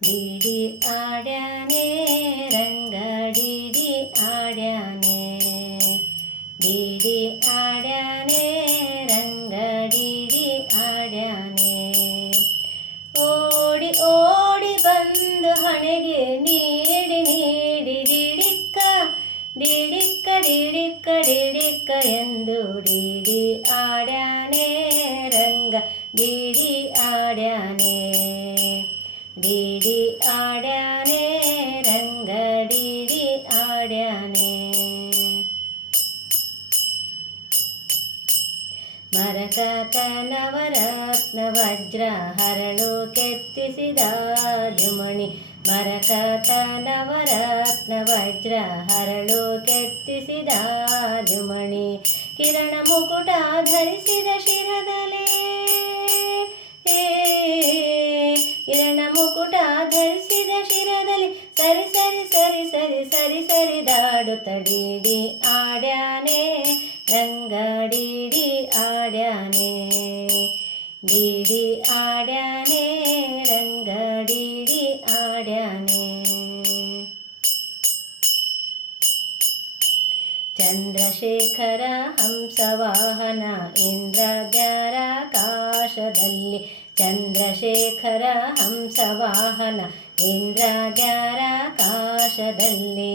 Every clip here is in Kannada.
ಡಿಡಿ ಆಡ್ಯಾನೆ ರಂಗ ಡಿಡಿ ಆಡ್ಯಾನೆ, ಡಿಡಿ ಆಡ್ಯಾನೆ ರಂಗ ಡಿಡಿ ಆಡ್ಯಾನೆ. ಓಡಿ ಓಡಿ ಬಂದು ಹಣೆಗೆ ನೀಡಿ ನೀಡಿ ಡಿಡಿಕ್ಕ ಡಿಡಿಕ್ಕ ಡಿಡಿಕ್ಕ ಡಿಡಿಕ್ಕ ಎಂದು ಡಿಡಿ ಆಡ್ಯಾನೆ ರಂಗ ಡಿಡಿ ಆಡ್ಯಾನೆ, ಡಿಡಿ ಆಡ್ಯಾನೆ ರಂಗ ಡಿಡಿ ಆಡ್ಯಾನೆ. ಮರಕತ ನವರತ್ನ ವಜ್ರ ಹರಳು ಕೆತ್ತಿಸಿದ ಜುಮಣಿ, ಮರಕತ ನವರತ್ನ ವಜ್ರ ಹರಳು ಕೆತ್ತಿಸಿದ ಜುಮಣಿ. ಕಿರಣ ಮುಕುಟ ಧರಿಸಿದ ಶಿರದಲೇ, ಕಿರಣ ಮುಕುಟ ಧರಿಸಿದ ಶಿರದಲ್ಲಿ ಸರಿ ಸರಿ ಸರಿ ಸರಿ ಸರಿ ಸರಿದಾಡುತ್ತ ಡಿಡಿ ಆಡ್ಯಾನೆ ರಂಗ ಡಿಡಿ ಆಡ್ಯಾನೆ, ಡಿಡಿ ಆಡ್ಯಾನೆ ರಂಗ ಡಿಡಿ ಆಡ್ಯಾನೆ. ಚಂದ್ರಶೇಖರ ಹಂಸವಾಹನ ಇಂದ್ರದ್ಯಾರಾಕಾಶದಲ್ಲಿ, ಚಂದ್ರಶೇಖರ ಹಂಸವಾಹನ ಇಂದ್ರದ್ಯಾರಾಕಾಶದಲ್ಲಿ.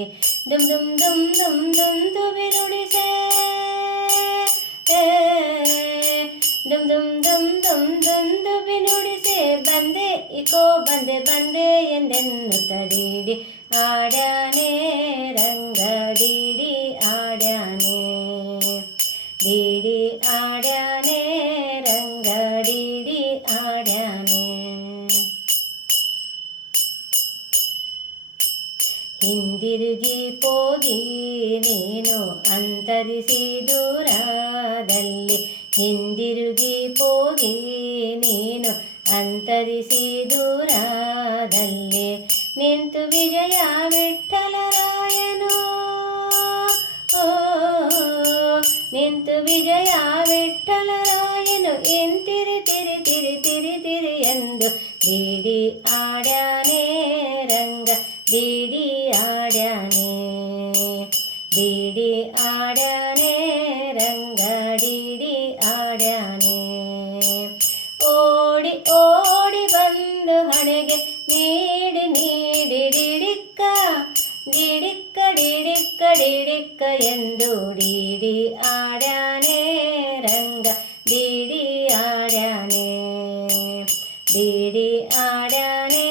ದುಮ್ ದುಮ್ ದುಮ್ ದುಮ್ ದುಮ್ ದುಬಿನುಡಿಸೆ, ದುಮ್ ದುಮ್ ದುಮ್ ದುಮ್ ದುಮ್ ದುಬಿನುಡಿಸೆ. ಬಂದೆ ಇಕೋ ಬಂದೆ ಬಂದೆ ಎಂದೆನ್ನುತ್ತ ಡಿಡಿ ಆಡ್ಯಾನೆ ರಂಗ ಡಿಡಿ ಆಡ್ಯಾನೆ, ಡಿಡಿ ಆಡ್ಯಾನೆ ರಂಗ ಡಿಡಿ ಆಡ್ಯಾನೆ. ಹಿಂದಿರುಗಿ ಹೋಗಿ ನೀನು ಅಂತರಿಸಿ ದೂರದಲ್ಲಿ, ಹಿಂದಿರುಗಿ ಹೋಗಿ ನೀನು ಅಂತರಿಸಿ ದೂರದಲ್ಲಿ. ನಿಂತು ವಿಜಯ ವಿಠ್ಠಲರಾಯನು, ನಿಂತು ವಿಜಯ ವಿಠ್ಠಲರಾಯನು ಇಂತಿರಿ ತಿರಿ ತಿರಿ ತಿರಿ ತಿರಿ ಎಂದು ಡಿಡಿ ಆಡ್ಯಾನೆ ರಂಗ ಡಿಡಿ ಆಡ್ಯಾನೆ, ಡಿಡಿ ಆಡ್ಯಾನೆ ರಂಗ ಡಿಡಿ ಆಡ್ಯಾನೆ. ಓಡಿ ಓಡಿ ಬಂದು ಹಣೆಗೆ ನೀಡಿ ನೀಡಿ ಡಿಡಿಕ್ಕ ಡಿಡಿಕ್ಕ ಡಿಡಿಕ್ಕ ಡಿಡಿಕ್ಕ ಎಂದು ಡಿಡಿ ಆಡ್ಯಾನೆ ರಂಗ ಡಿಡಿ ಆಡ್ಯಾನೆ, ಡಿಡಿ ಆಡ್ಯಾನೆ